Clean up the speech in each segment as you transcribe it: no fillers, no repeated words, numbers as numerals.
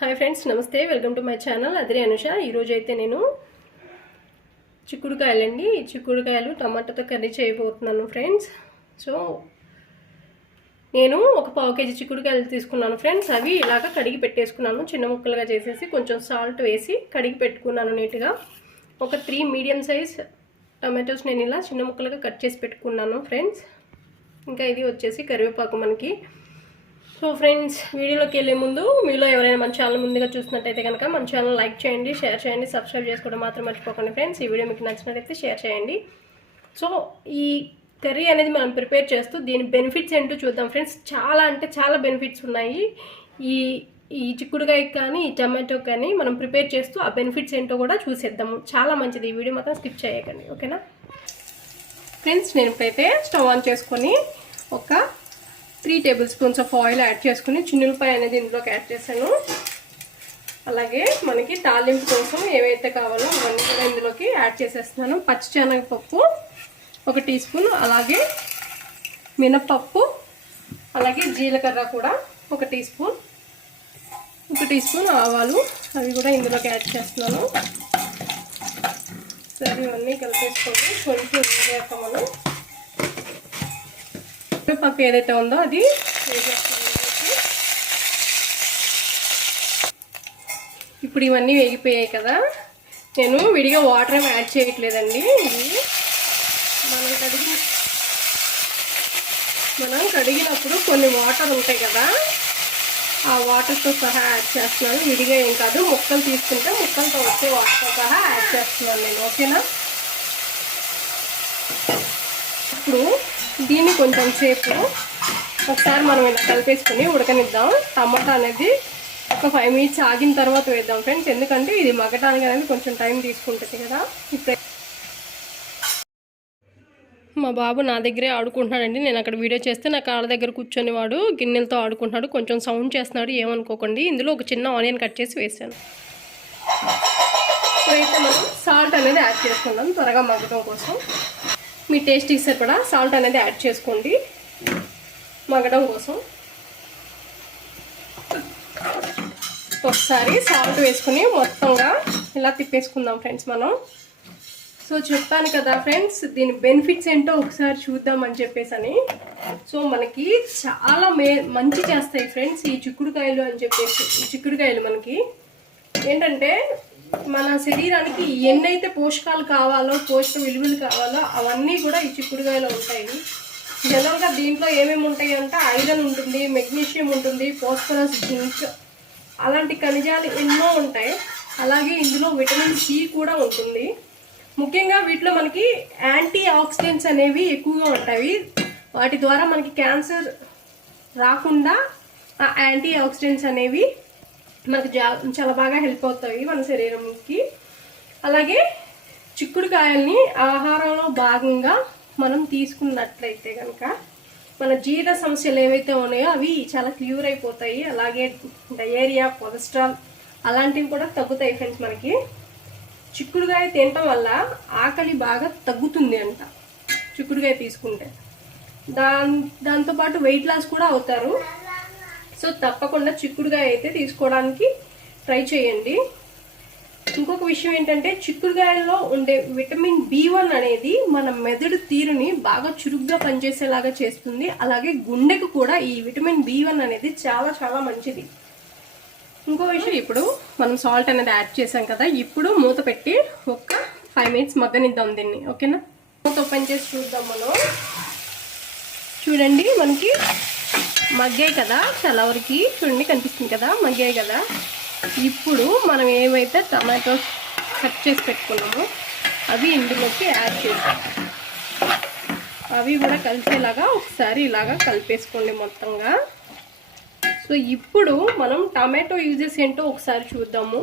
Hi friends, నమస్తే. Welcome to my channel Adiri Anusha. ఈరోజు అయితే నేను చిక్కుడుకాయలండి, ఈ చిక్కుడుకాయలు టమాటాతో కర్రీ చేయబోతున్నాను ఫ్రెండ్స్. సో నేను ఒక పావు కేజీ చిక్కుడుకాయలు తీసుకున్నాను ఫ్రెండ్స్. అవి ఇలాగ కడిగి పెట్టేసుకున్నాను, చిన్న ముక్కలుగా చేసేసి కొంచెం సాల్ట్ వేసి కడిగి పెట్టుకున్నాను నీట్గా. ఒక 3 మీడియం సైజ్ టమాటోస్ నేను ఇలా చిన్న ముక్కలుగా కట్ చేసి పెట్టుకున్నాను ఫ్రెండ్స్. ఇంకా ఇది వచ్చేసి కరివేపాకు మనకి. సో ఫ్రెండ్స్, వీడియోలోకి వెళ్ళే ముందు మీలో ఎవరైనా మన ఛానల్ ముందుగా చూసినట్టయితే కనుక మన ఛానల్ లైక్ చేయండి, షేర్ చేయండి, సబ్స్క్రైబ్ చేసుకోవడం మాత్రం మర్చిపోకండి ఫ్రెండ్స్. ఈ వీడియో మీకు నచ్చినట్లయితే షేర్ చేయండి. సో ఈ కర్రీ అనేది మనం ప్రిపేర్ చేస్తూ దీని బెనిఫిట్స్ ఏంటో చూద్దాం ఫ్రెండ్స్. చాలా అంటే చాలా బెనిఫిట్స్ ఉన్నాయి ఈ చిక్కుడుకాయకి కానీ ఈ టమాటో కానీ మనం ప్రిపేర్ చేస్తూ ఆ బెనిఫిట్స్ ఏంటో కూడా చూసేద్దాము. చాలా మంచిది, ఈ వీడియో మాత్రం స్కిప్ చేయకండి, ఓకేనా ఫ్రెండ్స్. నేను ఇప్పుడైతే స్టవ్ ఆన్ చేసుకొని ఒక 3 table spoons of oil add చేసుకుని చిన్నులపాయ అనేది ఇందులోకి యాడ్ చేశాను. అలాగే మనకి తాలింపు కోసం ఏవైతే కావాలో అవన్నీ కూడా ఇందులోకి యాడ్ చేసేస్తున్నాను. పచ్చిశనగపప్పు 1 టీ స్పూన్, అలాగే మినపప్పు, అలాగే జీలకర్ర కూడా 1 టీ స్పూన్, 1 టీ స్పూన్ ఆవాలు, అవి కూడా ఇందులోకి యాడ్ చేస్తున్నాను. సరే, ఇవన్నీ కలిపేసుకొని కొంచెం వేసాక మనం కరివేపాకు ఏదైతే ఉందో అది ఇప్పుడు ఇవన్నీ వేగిపోయాయి కదా. నేను విడిగా వాటర్ ఏమి యాడ్ చేయట్లేదండి. ఇది మనం కడిగినప్పుడు కొన్ని వాటర్ ఉంటాయి కదా, ఆ వాటర్తో సహా యాడ్ చేస్తున్నాను. విడిగా ఏం కాదు, ముక్కలు తీసుకుంటే ముక్కలతో వచ్చే వాటర్తో సహా యాడ్ చేస్తున్నాను నేను, ఓకేనా. ఇప్పుడు దీన్ని కొంచెం సేపు ఒకసారి మనం ఇలా కలిపేసుకుని ఉడకనిద్దాం. టమాటా అనేది ఒక 5 మినిట్స్ ఆగిన తర్వాత వేద్దాం ఫ్రెండ్స్, ఎందుకంటే ఇది మగ్గటానికి అనేది కొంచెం టైం తీసుకుంటుంది కదా. ఇప్పుడు మా బాబు నా దగ్గరే ఆడుకుంటున్నాడండి. నేను అక్కడ వీడియో చేస్తే నా కాళ్ళ దగ్గర కూర్చొని వాడు గిన్నెలతో ఆడుకుంటున్నాడు, కొంచెం సౌండ్ చేస్తున్నాడు, ఏమనుకోకండి. ఇందులో ఒక చిన్న ఆనియన్ కట్ చేసి వేసాను. ఇప్పుడైతే మనం సాల్ట్ అనేది యాడ్ చేసుకుందాం త్వరగా మగ్గడం కోసం. మీ టేస్ట్కి సరిపడా సాల్ట్ అనేది యాడ్ చేసుకోండి మగ్గడం కోసం. ఒకసారి సాల్ట్ వేసుకుని మొత్తంగా ఇలా తిప్పేసుకుందాం ఫ్రెండ్స్ మనం. సో చెప్పాను కదా ఫ్రెండ్స్, దీని బెనిఫిట్స్ ఏంటో ఒకసారి చూద్దామని చెప్పేసి. సో మనకి చాలా మంచి చేస్తాయి ఫ్రెండ్స్ ఈ చిక్కుడుకాయలు అని చెప్పేసి. ఈ చిక్కుడుకాయలు మనకి ఏంటంటే మన శరీరానికి ఎన్నైతే పోషకాలు కావాలో, పోషక విలువలు కావాలో అవన్నీ కూడా ఈ చిక్కుడుకాయలో ఉంటాయి. జనరల్గా దీంట్లో ఏమేమి ఉంటాయి అంటే ఐరన్ ఉంటుంది, మెగ్నీషియం ఉంటుంది, ఫాస్ఫరస్, జింక్, అలాంటి ఖనిజాలు ఎన్నో ఉంటాయి. అలాగే ఇందులో విటమిన్ సి కూడా ఉంటుంది. ముఖ్యంగా వీటిలో మనకి యాంటీ ఆక్సిడెంట్స్ అనేవి ఎక్కువగా ఉంటాయి. వాటి ద్వారా మనకి క్యాన్సర్ రాకుండా ఆ యాంటీ ఆక్సిడెంట్స్ అనేవి మనకు చాలా బాగా హెల్ప్ అవుతాయి మన శరీరంకి. అలాగే చిక్కుడుకాయల్ని ఆహారంలో భాగంగా మనం తీసుకున్నట్లయితే కనుక మన జీర్ణ సమస్యలు ఏవైతే ఉన్నాయో అవి చాలా క్లియర్ అయిపోతాయి. అలాగే డయేరియా, కొలెస్ట్రాల్ అలాంటివి కూడా తగ్గుతాయి ఫ్రెండ్స్. మనకి చిక్కుడుకాయ తినటం వల్ల ఆకలి బాగా తగ్గుతుంది అంట చిక్కుడుకాయ తీసుకుంటే. దాంతోపాటు వెయిట్ లాస్ కూడా అవుతారు. సో తప్పకుండా చిక్కుడుకాయ అయితే తీసుకోవడానికి ట్రై చేయండి. ఇంకొక విషయం ఏంటంటే చిక్కుడుకాయల్లో ఉండే విటమిన్ B1 అనేది మన మెదడు తీరుని బాగా చురుగ్గా పనిచేసేలాగా చేస్తుంది. అలాగే గుండెకు కూడా ఈ విటమిన్ B1 అనేది చాలా చాలా మంచిది. ఇంకో విషయం, ఇప్పుడు మనం సాల్ట్ అనేది యాడ్ చేసాం కదా, ఇప్పుడు మూత పెట్టి ఒక 5 మినిట్స్ మగ్గనిద్దాం దీన్ని, ఓకేనా. మూత ఓపెన్ చేసి చూద్దాం మనం. చూడండి, మనకి మగ్గాయి కదా, చాలా వరకు చూడండి కనిపిస్తుంది కదా, మగ్గాయి కదా. ఇప్పుడు మనం ఏవైతే టమాటోస్ కట్ చేసి పెట్టుకున్నామో అవి ఇందులోకి యాడ్ చేసాం. అవి కూడా కలిసేలాగా ఒకసారి ఇలాగా కలిపేసుకోండి మొత్తంగా. సో ఇప్పుడు మనం టమాటో యూజెస్ ఏంటో ఒకసారి చూద్దాము.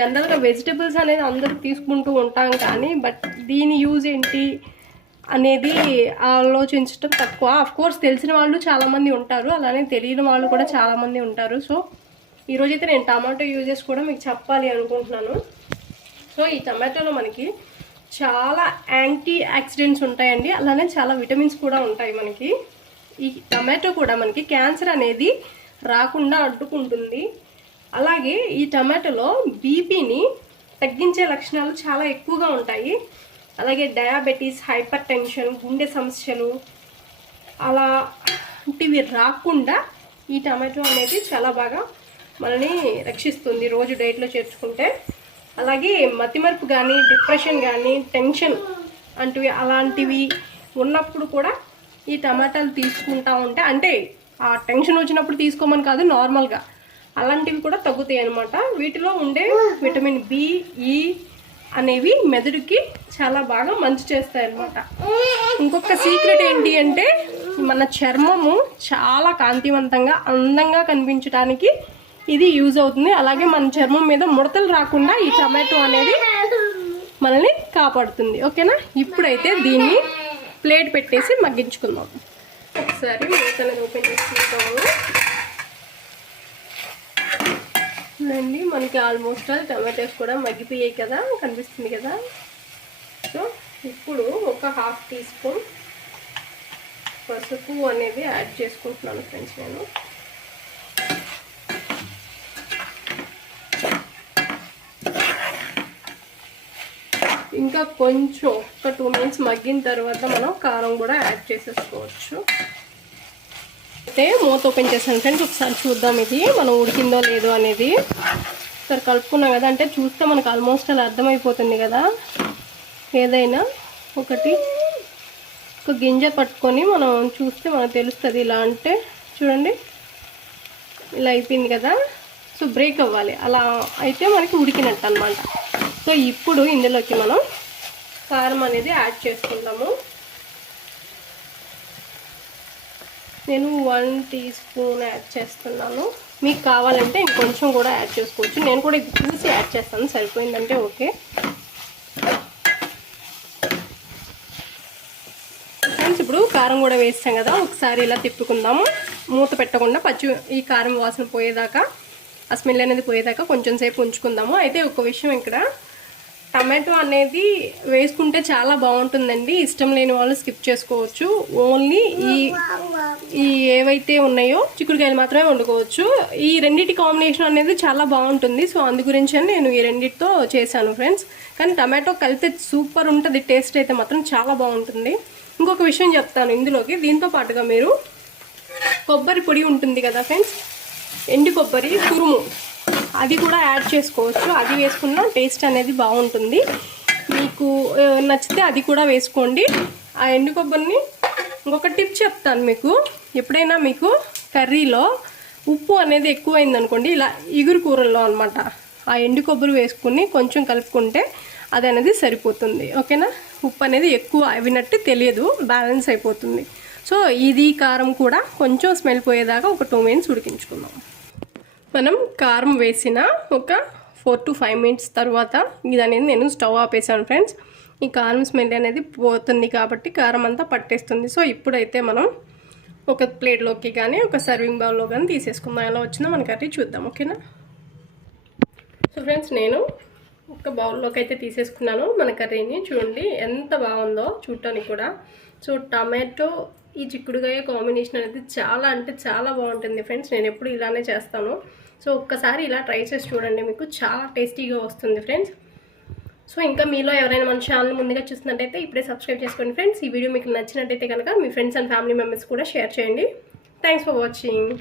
జనరల్గా వెజిటబుల్స్ అనేది అందరూ తీసుకుంటూ ఉంటాం కానీ బట్ దీని యూజ్ ఏంటి అనేది ఆలోచించడం తక్కువ. కోర్స్ తెలిసిన వాళ్ళు చాలామంది ఉంటారు, అలానే తెలియని వాళ్ళు కూడా చాలామంది ఉంటారు. సో ఈరోజైతే నేను టమాటో యూజెస్ కూడా మీకు చెప్పాలి అనుకుంటున్నాను. సో ఈ టమాటోలో మనకి చాలా యాంటీ ఆక్సిడెంట్స్ ఉంటాయండి, అలానే చాలా విటమిన్స్ కూడా ఉంటాయి మనకి. ఈ టమాటో కూడా మనకి క్యాన్సర్ అనేది రాకుండా అడ్డుకుంటుంది. అలాగే ఈ టమాటోలో బీపీని తగ్గించే లక్షణాలు చాలా ఎక్కువగా ఉంటాయి. అలాగే డయాబెటీస్, హైపర్ టెన్షన్, గుండె సమస్యలు అలాంటివి రాకుండా ఈ టమాటో అనేది చాలా బాగా మనల్ని రక్షిస్తుంది రోజు డైట్లో చేర్చుకుంటే. అలాగే మతిమరుపు కానీ, డిప్రెషన్ కానీ, టెన్షన్ అలాంటివి ఉన్నప్పుడు కూడా ఈ టమాటాలు తీసుకుంటా ఉంటే, అంటే ఆ టెన్షన్ వచ్చినప్పుడు తీసుకోమని కాదు, నార్మల్గా అలాంటివి కూడా తగ్గుతాయి అన్నమాట. వీటిలో ఉండే విటమిన్ బి, ఈ అనేవి మెదడుకి చాలా బాగా మంచి చేస్తాయి అన్నమాట. ఇంకొక సీక్రెట్ ఏంటి అంటే మన చర్మము చాలా కాంతివంతంగా అందంగా కనిపించడానికి ఇది యూజ్ అవుతుంది. అలాగే మన చర్మం మీద ముడతలు రాకుండా ఈ టమాటో అనేది మనల్ని కాపాడుతుంది. ఓకేనా, ఇప్పుడైతే దీన్ని ప్లేట్ పెట్టేసి మగ్గించుకుందాం. ఒకసారి మూత అనేది ఓపెన్ చేసుకుంటాము. చూడండి, మనకి ఆల్మోస్ట్ టమాటోస్ కూడా మగ్గిపోయాయి కదా, కనిపిస్తుంది కదా. సో ఇప్పుడు ఒక 1/2 టీ స్పూన్ పసుపు అనేది యాడ్ చేసుకుంటున్నాను ఫ్రెండ్స్ నేను. ఇంకా కొంచెం ఒక 2 మినిట్స్ మగ్గిన తర్వాత మనం కారం కూడా యాడ్ చేసేసుకోవచ్చు. అయితే మూత ఓపెన్ చేసాను ఫ్రెండ్స్, ఒకసారి చూద్దాం ఇది మనం ఉడికిందో లేదో అనేది. ఒకసారి కలుపుకున్నాం కదా, అంటే చూస్తే మనకు ఆల్మోస్ట్ అలా అర్థమైపోతుంది కదా. ఏదైనా ఒక గింజ పట్టుకొని మనం చూస్తే మనకు తెలుస్తుంది. ఇలా అంటే చూడండి, ఇలా అయిపోయింది కదా. సో బ్రేక్ అవ్వాలి, అలా అయితే మనకి ఉడికినట్టు అన్నమాట. సో ఇప్పుడు ఇందులోకి మనం కారం అనేది యాడ్ చేసుకుంటాము. నేను 1 టీ స్పూన్ యాడ్ చేస్తున్నాను. మీకు కావాలంటే ఇంకొంచెం కూడా యాడ్ చేసుకోవచ్చు. నేను కూడా ఇది చూసి యాడ్ చేస్తాను, సరిపోయిందంటే ఓకే. ఫ్రెండ్స్, ఇప్పుడు కారం కూడా వేస్తాం కదా, ఒకసారి ఇలా తిప్పుకుందాము. మూత పెట్టకుండా ఈ కారం వాసన పోయేదాకా, ఆ స్మెల్ అనేది పోయేదాకా కొంచెం సేపు ఉంచుకుందాము. అయితే ఒక విషయం, ఇక్కడ టమాటో అనేది వేసుకుంటే చాలా బాగుంటుందండి. ఇష్టం లేని వాళ్ళు స్కిప్ చేసుకోవచ్చు. ఓన్లీ ఈ ఏవైతే ఉన్నాయో చిక్కుడుకాయలు మాత్రమే వండుకోవచ్చు. ఈ రెండింటి కాంబినేషన్ అనేది చాలా బాగుంటుంది. సో అందు గురించి అని నేను ఈ రెండింటితో చేశాను ఫ్రెండ్స్. కానీ టమాటో కలిపితే సూపర్ ఉంటుంది, టేస్ట్ అయితే మాత్రం చాలా బాగుంటుంది. ఇంకొక విషయం చెప్తాను ఇందులోకి, దీంతో పాటుగా మీరు కొబ్బరి పొడి ఉంటుంది కదా ఫ్రెండ్స్, ఎండు కొబ్బరి తురుము, అది కూడా యాడ్ చేసుకోవచ్చు. అది వేసుకున్న టేస్ట్ అనేది బాగుంటుంది. మీకు నచ్చితే అది కూడా వేసుకోండి. ఆ ఎండు కొబ్బరిని ఇంకొక టిప్ చెప్తాను మీకు. ఎప్పుడైనా మీకు కర్రీలో ఉప్పు అనేది ఎక్కువైంది అనుకోండి, ఇలా ఇగురు కూరల్లో అనమాట, ఆ ఎండు కొబ్బరి వేసుకుని కొంచెం కలుపుకుంటే అది అనేది సరిపోతుంది. ఓకేనా, ఉప్పు అనేది ఎక్కువ అయినట్టు తెలియదు, బ్యాలెన్స్ అయిపోతుంది. సో ఇది కారం కూడా కొంచెం స్మెల్ పోయేదాకా ఒక 2 మినిట్స్ ఉడికించుకుందాం. మనం కారం వేసిన ఒక 4 to 5 మినిట్స్ తర్వాత ఇది అనేది నేను స్టవ్ ఆపేసాను ఫ్రెండ్స్. ఈ కారం స్మెల్ అనేది పోతుంది కాబట్టి కారం అంతా పట్టేస్తుంది. సో ఇప్పుడైతే మనం ఒక ప్లేట్లోకి కానీ ఒక సర్వింగ్ బౌల్లో కానీ తీసేసుకుందాం. ఎలా వచ్చిందో మన కర్రీ చూద్దాం. ఓకేనా, సో ఫ్రెండ్స్ నేను ఒక బౌల్లోకి అయితే తీసేసుకున్నాను మన కర్రీని. చూడండి ఎంత బాగుందో చూడటానికి కూడా. సో టమాటో ఈ చిక్కుడుకాయ కాంబినేషన్ అనేది చాలా అంటే చాలా బాగుంటుంది ఫ్రెండ్స్. నేను ఎప్పుడు ఇలానే చేస్తాను. సో ఒక్కసారి ఇలా ట్రై చేసి చూడండి, మీకు చాలా టేస్టీగా వస్తుంది ఫ్రెండ్స్. సో ఇంకా మీలో ఎవరైనా మన ఛానల్ ముందుగా చూస్తున్నట్టయితే ఇప్పుడే సబ్స్క్రైబ్ చేసుకోండి ఫ్రెండ్స్. ఈ వీడియో మీకు నచ్చినట్టయితే కనుక మీ ఫ్రెండ్స్ అండ్ ఫ్యామిలీ మెంబర్స్ కూడా షేర్ చేయండి. Thanks for watching.